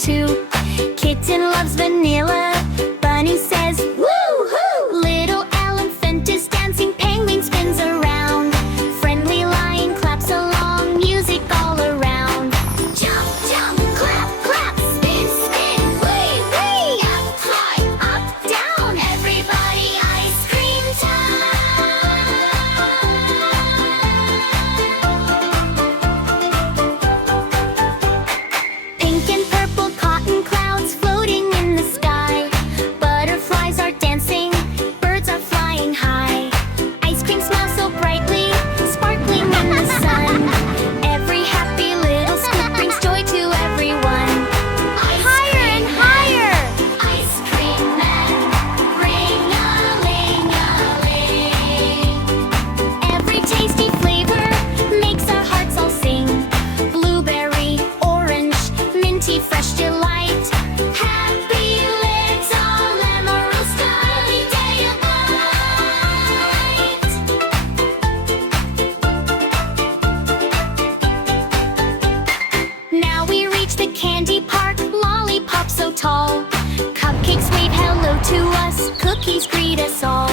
too. Kitten loves vanilla, Bunny says woo-hoo. Little elephant is dancing, penguin spins around. Friendly lion claps along, music all around. Jump, jump, clap, clap, spin, spin, wee, wee. Up high, up down, everybody ice cream time. Pink and purple cotton clouds floating in the sky. Butterflies are dancing, birds are flying high. Ice cream smells so brightly, sparkling in the sun. Every happy little scoop brings joy to everyone. Higher and higher! Ice cream man, ring-a-ling-a-ling. Every tasty flavor makes our hearts all sing. Blueberry, orange, minty, fresh delight. Happy lids all emerald, starry day of light. Now we reach the candy park, lollipops so tall. Cupcakes wave hello to us, cookies greet us all.